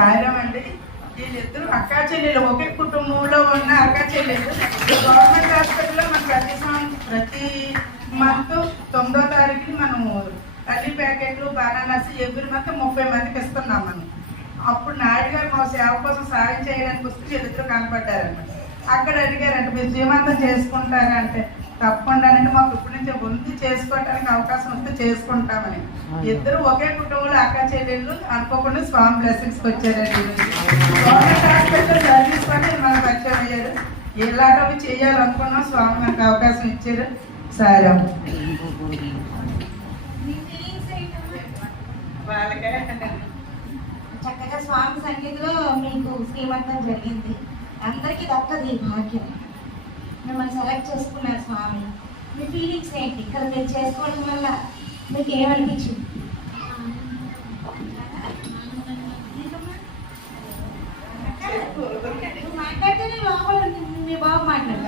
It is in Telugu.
సాయిరామ్ అండి. వీళ్ళిద్దరు అక్కా చెల్లెలు, ఒకే కుటుంబంలో ఉన్న అక్కా చెల్లెలు. గవర్నమెంట్ హాస్పిటల్లో మనం ప్రతి మంత్ 9వ తారీఖుని మనము తల్లి ప్యాకెట్లు బనానాస్ ఎవ్రీ మంత్ 30 మందికి ఇస్తున్నాం మనం. అప్పుడు నాయుడు గారు మా సేవ కోసం సాయం చేయడానికి వస్తే వీళ్ళిద్దరు కనపడ్డారన్నమాట. అక్కడ అడిగారంటే మీరు జీవితం చేసుకుంటారా అంటే తప్పకుండానంటే మాకు ఇప్పటి నుంచి ఉంది, చేసుకోవడానికి అవకాశం వస్తే చేసుకుంటామని. ఇద్దరు ఒకే కుటుంబంలో అక్క చెల్లెళ్ళు అనుకోకుండా స్వామి బ్లెస్సింగ్స్కి వచ్చారండి. గవర్నమెంట్ హాస్పిటల్ సర్వీస్ పని మనకు పరిచయం అయ్యారు. ఇలాంటివి చేయాలనుకున్నాం, స్వామి మనకు అవకాశం ఇచ్చారు. సరే చక్కగా స్వామి సన్నిధిలో మీకు శ్రీమంతం జరిగింది. అందరికీ దక్కదు ఈ భాగ్యం. మిమ్మల్ని సెలెక్ట్ చేసుకున్నారు స్వామి. మీ ఫీలింగ్స్ ఏంటి? ఇక్కడ మీరు చేసుకోవడం వల్ల మీకు ఏమనిపించింది? నువ్వు మాట్లాడితేనే లోపల మీ బాబు మాట్లాడు.